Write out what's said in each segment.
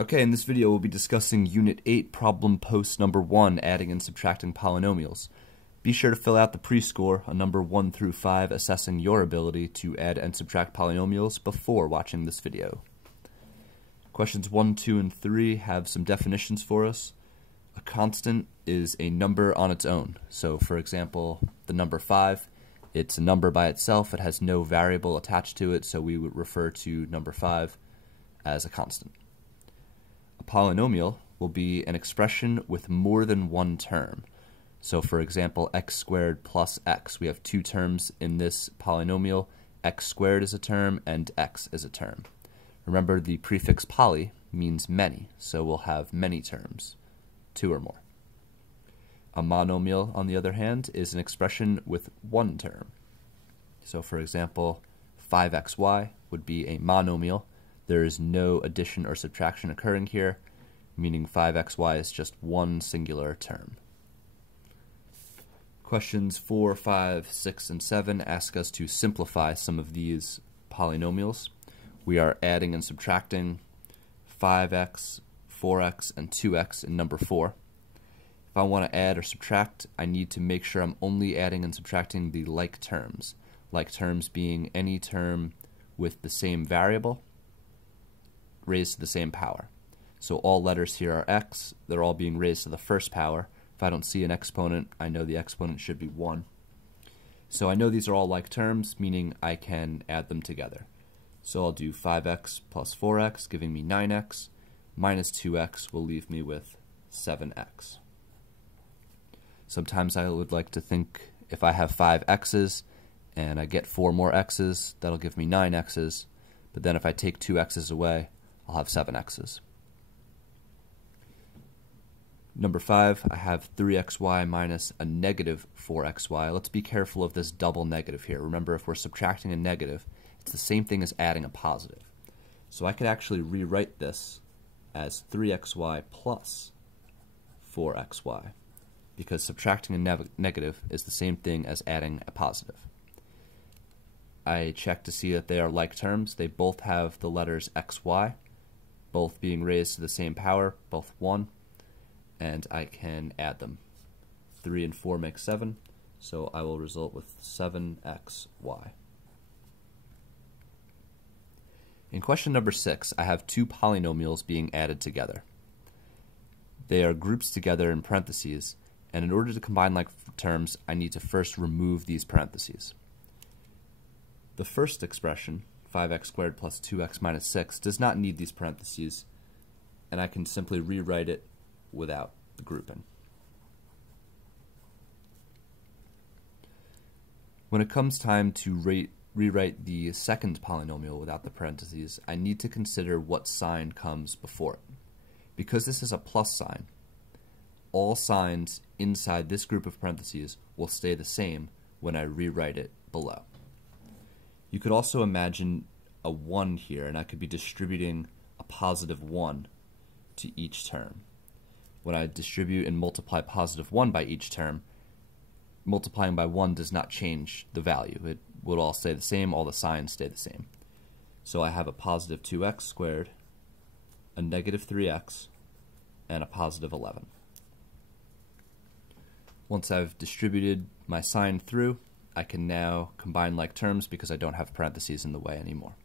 Okay, in this video we'll be discussing Unit 8 problem post number 1, adding and subtracting polynomials. Be sure to fill out the pre-score on number 1 through 5, assessing your ability to add and subtract polynomials before watching this video. Questions 1, 2, and 3 have some definitions for us. A constant is a number on its own. So for example, the number 5, it's a number by itself. It has no variable attached to it, so we would refer to number 5 as a constant. A polynomial will be an expression with more than one term. So for example, x squared plus x. We have two terms in this polynomial. X squared is a term and x is a term. Remember, the prefix poly means many, so we'll have many terms, two or more. A monomial, on the other hand, is an expression with one term. So for example, 5xy would be a monomial. There is no addition or subtraction occurring here, meaning 5xy is just one singular term. Questions 4, 5, 6, and 7 ask us to simplify some of these polynomials. We are adding and subtracting 5x, 4x, and 2x in number 4. If I want to add or subtract, I need to make sure I'm only adding and subtracting the like terms being any term with the same variable raised to the same power. So all letters here are x, they're all being raised to the first power. If I don't see an exponent, I know the exponent should be 1. So I know these are all like terms, meaning I can add them together. So I'll do 5x plus 4x, giving me 9x, minus 2x will leave me with 7x. Sometimes I would like to think if I have 5 x's and I get 4 more x's, that'll give me 9 x's, but then if I take 2 x's away, I'll have 7 x's. Number 5, I have 3xy minus a negative 4xy. Let's be careful of this double negative here. Remember, if we're subtracting a negative, it's the same thing as adding a positive. So I could actually rewrite this as 3xy plus 4xy, because subtracting a negative is the same thing as adding a positive. I check to see that they are like terms. They both have the letters xy, both being raised to the same power, both 1, and I can add them. 3 and 4 make 7, so I will result with 7xy. In question number 6, I have two polynomials being added together. They are grouped together in parentheses, and in order to combine like terms, I need to first remove these parentheses. The first expression, 5x squared plus 2x minus 6, does not need these parentheses, and I can simply rewrite it without the grouping. When it comes time to rewrite the second polynomial without the parentheses, I need to consider what sign comes before it. Because this is a plus sign, all signs inside this group of parentheses will stay the same when I rewrite it below. You could also imagine a 1 here, and I could be distributing a positive 1 to each term. When I distribute and multiply positive 1 by each term, multiplying by 1 does not change the value. It would all stay the same, all the signs stay the same. So I have a positive 2x squared, a negative 3x, and a positive 11. Once I've distributed my sign through, I can now combine like terms because I don't have parentheses in the way anymore.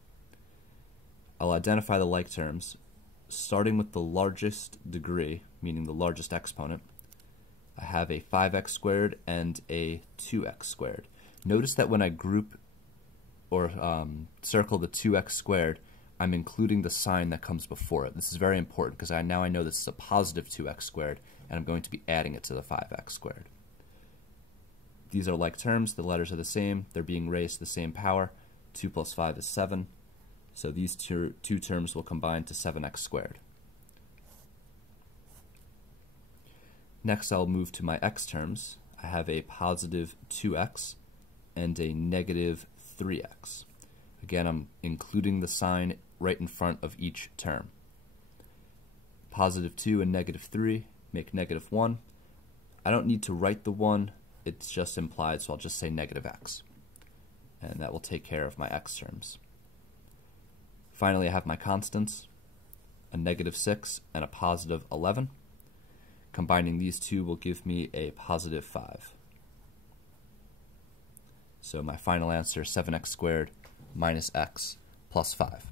I'll identify the like terms, starting with the largest degree, meaning the largest exponent. I have a 5x squared and a 2x squared. Notice that when I group or circle the 2x squared, I'm including the sign that comes before it. This is very important because now I know this is a positive 2x squared, and I'm going to be adding it to the 5x squared. These are like terms, the letters are the same, they're being raised to the same power. 2 plus 5 is 7, so these two terms will combine to 7x squared. Next, I'll move to my x terms. I have a positive 2x and a negative 3x. Again, I'm including the sign right in front of each term. Positive 2 and negative 3 make negative 1. I don't need to write the 1, it's just implied, so I'll just say negative x. And that will take care of my x terms. Finally, I have my constants. a negative 6, and a positive 11. Combining these two will give me a positive 5. So my final answer is 7x squared minus x plus 5.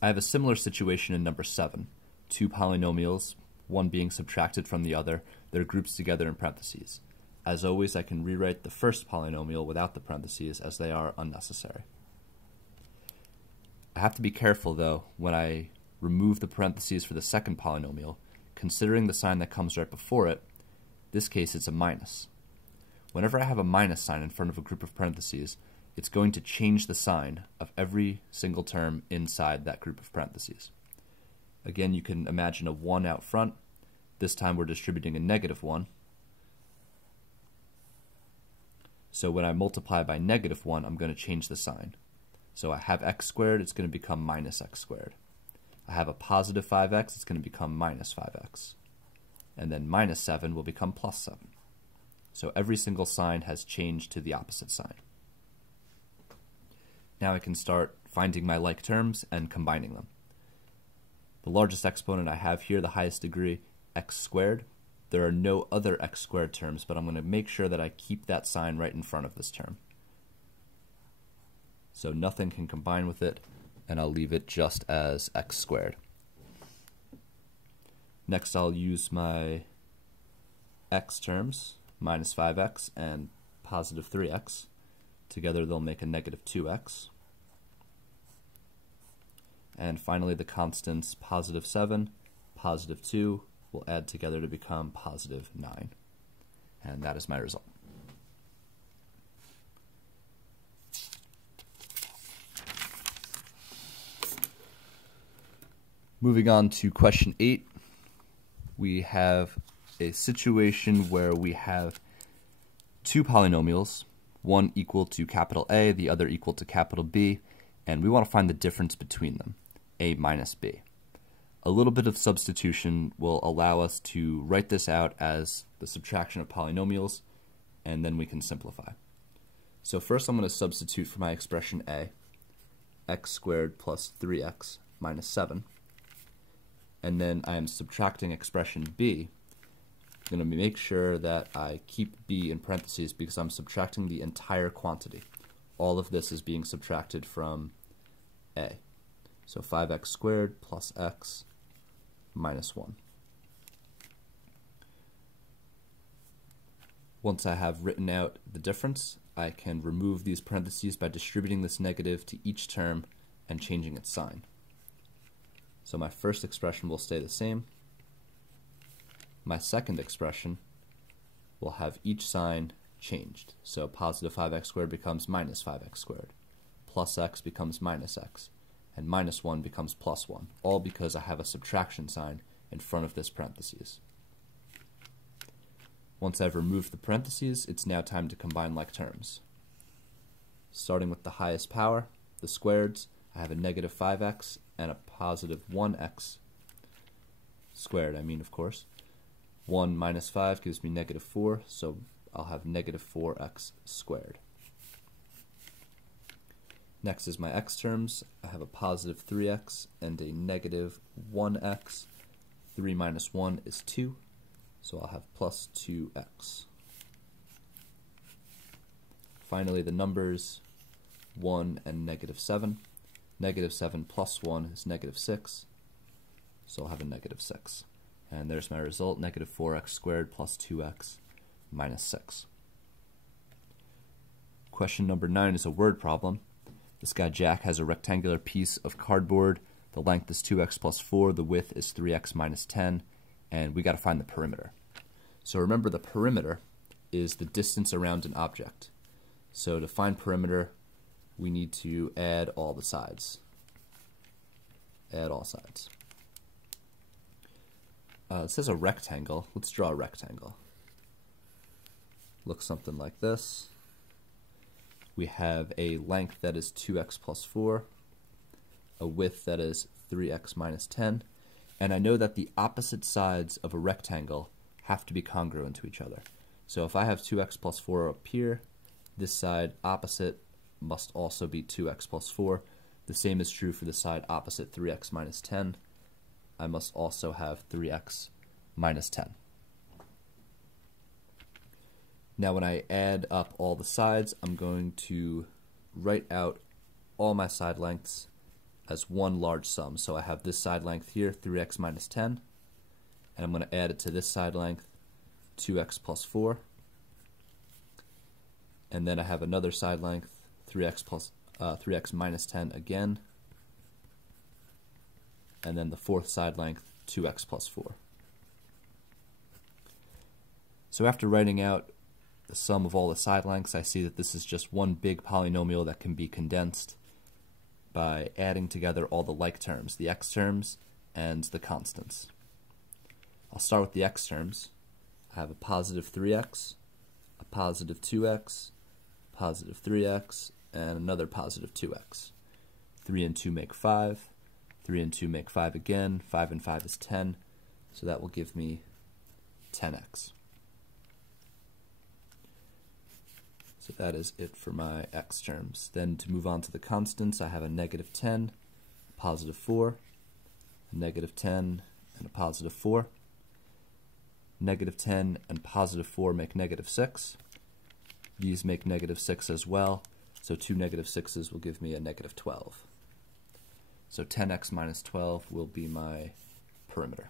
I have a similar situation in number 7. Two polynomials, one being subtracted from the other, that are grouped together in parentheses. As always, I can rewrite the first polynomial without the parentheses as they are unnecessary. I have to be careful, though, when I remove the parentheses for the second polynomial, considering the sign that comes right before it. This case, it's a minus. Whenever I have a minus sign in front of a group of parentheses, it's going to change the sign of every single term inside that group of parentheses. Again, you can imagine a 1 out front. This time we're distributing a negative 1. So when I multiply by negative 1, I'm going to change the sign. So I have x squared, it's going to become minus x squared. I have a positive 5x, it's going to become minus 5x. And then minus 7 will become plus 7. So every single sign has changed to the opposite sign. Now I can start finding my like terms and combining them. The largest exponent I have here, the highest degree, x squared. There are no other x squared terms, but I'm going to make sure that I keep that sign right in front of this term. So nothing can combine with it, and I'll leave it just as x squared. Next, I'll use my x terms, minus 5x and positive 3x. Together they'll make a negative 2x. And finally the constants positive 7, positive 2 will add together to become positive 9. And that is my result. Moving on to question 8, we have a situation where we have two polynomials, one equal to capital A, the other equal to capital B, and we want to find the difference between them, A minus B. A little bit of substitution will allow us to write this out as the subtraction of polynomials, and then we can simplify. So first I'm going to substitute for my expression A, x squared plus 3x minus 7, and then I am subtracting expression B. I'm going to make sure that I keep B in parentheses because I'm subtracting the entire quantity. All of this is being subtracted from A. So 5x squared plus x minus 1. Once I have written out the difference, I can remove these parentheses by distributing this negative to each term and changing its sign. So my first expression will stay the same. My second expression will have each sign changed. So positive 5x squared becomes minus 5x squared. Plus x becomes minus x. And minus 1 becomes plus 1, all because I have a subtraction sign in front of this parentheses. Once I've removed the parentheses, it's now time to combine like terms. Starting with the highest power, the squareds, I have a negative 5x and a positive 1x squared, of course. 1 minus 5 gives me negative 4, so I'll have negative 4x squared. Next is my x terms. I have a positive 3x and a negative 1x. 3 minus 1 is 2, so I'll have plus 2x. Finally, the numbers 1 and negative 7. Negative 7 plus 1 is negative 6, so I'll have a negative 6. And there's my result, negative 4x squared plus 2x minus 6. Question number 9 is a word problem. This guy Jack has a rectangular piece of cardboard. The length is 2x plus 4, the width is 3x minus 10, and we got to find the perimeter. So remember, the perimeter is the distance around an object. So to find perimeter, we need to add all the sides. Add all sides. It says a rectangle. Let's draw a rectangle. Looks something like this. We have a length that is 2x plus 4, a width that is 3x minus 10, and I know that the opposite sides of a rectangle have to be congruent to each other. So if I have 2x plus 4 up here, this side opposite must also be 2x plus 4. The same is true for the side opposite 3x minus 10. I must also have 3x minus 10. Now when I add up all the sides, I'm going to write out all my side lengths as one large sum. So I have this side length here, 3x minus 10, and I'm going to add it to this side length, 2x plus 4. And then I have another side length, 3x minus 10 again, and then the fourth side length, 2x plus 4. So after writing out the sum of all the side lengths, I see that this is just one big polynomial that can be condensed by adding together all the like terms, the x terms and the constants. I'll start with the x terms. I have a positive 3x, a positive 2x, positive 3x, and another positive 2x. 3 and 2 make 5, 3 and 2 make 5 again, 5 and 5 is 10, so that will give me 10x. So that is it for my x terms. Then to move on to the constants, I have a negative 10, a positive 4, a negative 10, and a positive 4. Negative 10 and positive 4 make negative 6. These make negative 6 as well, so two negative 6's will give me a negative 12. So 10x minus 12 will be my perimeter.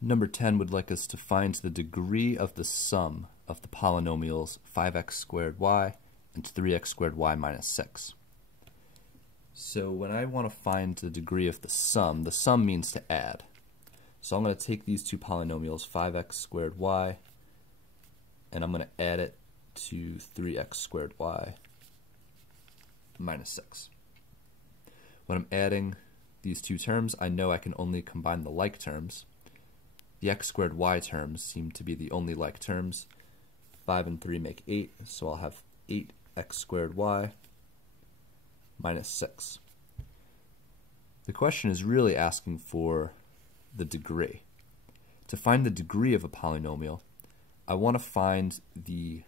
Number 10 would like us to find the degree of the sum of the polynomials 5x squared y and 3x squared y minus 6. So when I want to find the degree of the sum means to add. So I'm going to take these two polynomials, 5x squared y, and I'm going to add it to 3x squared y minus 6. When I'm adding these two terms, I know I can only combine the like terms. The x squared y terms seem to be the only like terms. 5 and 3 make 8, so I'll have 8x squared y minus 6. The question is really asking for the degree. To find the degree of a polynomial, I want to find the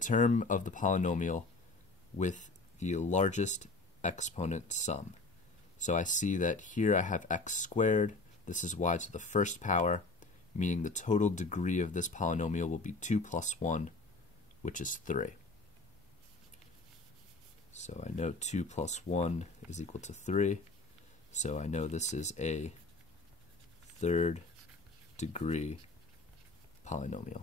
term of the polynomial with the largest exponent sum. So I see that here I have x squared. This is y to the first power, meaning the total degree of this polynomial will be 2 plus 1, which is 3. So I know 2 plus 1 is equal to 3. So I know this is a third degree polynomial.